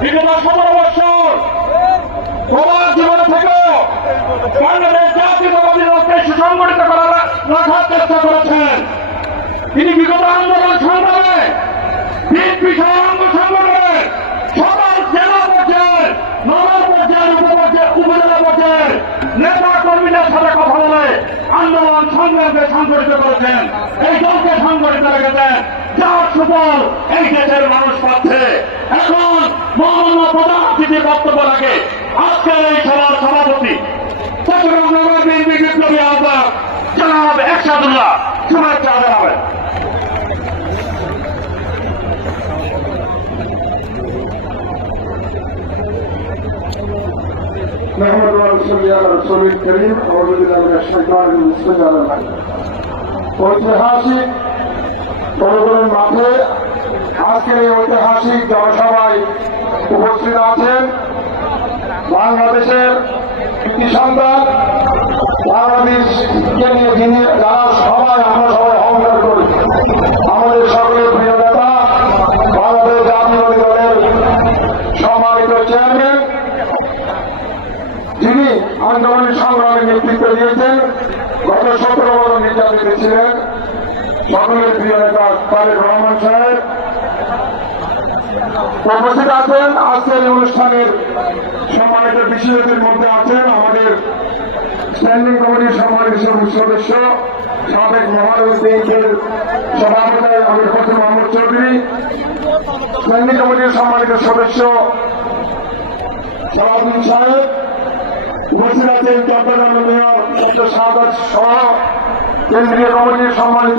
বিগত 17 বছর প্রবাস জীবনে থেকেও বাংলাদেশ জাতীয়তাবাদী দলকে সুসংগঠিত রাখার চেষ্টা করেছেন। তিনি বিগত আন্দোলন সংগ্রামে বিএনপি সহ অঙ্গ সংগঠনের সকল জেলা পর্যায়ের, নগর পর্যায়ের, উপজেলা পর্যায়ের নেতা কর্মীদের সাথে কথা বলে আন্দোলন সংগ্রামকে সংগঠিত করেছেন, এই দলকে সংগঠিত রেখেছেন, যার সুফল এই দেশের মানুষ পাচ্ছে। এখন মহামান্য প্রধান অতিথির বক্তব্য রাখে আজকের এই সভার সভাপতি চট্টগ্রাম নগর বিএনপি বিপ্লবী আহ্বায়ক জনাব এরশাদুল্লাহ শুভেচ্ছা জানাবেন। ঐতিহাসিক পরিবহন মাঠে আজকের এই ঐতিহাসিক জনসভায় উপস্থিত আছেন বাংলাদেশের কৃতি সন্তান, বাংলাদেশকে নিয়ে যিনি যারা সবাই আমরা সবাই অহংকার করি, আমাদের সকলের প্রিয় নেতা, বাংলাদেশ জাতীয়তাবাদী দলের সম্মানিত চেয়ারম্যান, যিনি আন্দোলনের সংগ্রামে নেতৃত্ব দিয়েছেন, গত 17 বছর নির্যাতিত ছিলেন, সকলের প্রিয় নেতা তারেক রহমান সাহেব উপস্থিত আছেন। আজকের এই অনুষ্ঠানের সম্মানিত বিশেষজ্ঞদের মধ্যে আছেন আমাদের স্ট্যান্ডিং কমিটির সম্মানিত সদস্য সাবেক মহানগর বিএনপির সভাপতি আমির হোসেন মোহাম্মদ চৌধুরী, স্ট্যান্ডিং কমিটির সম্মানিত সদস্য সালাউদ্দিন সাহেব, উপস্থিত আছেন চট্টগ্রাম মেয়র শাহাদাত সহ কেন্দ্রীয় কমিটির সম্মানিত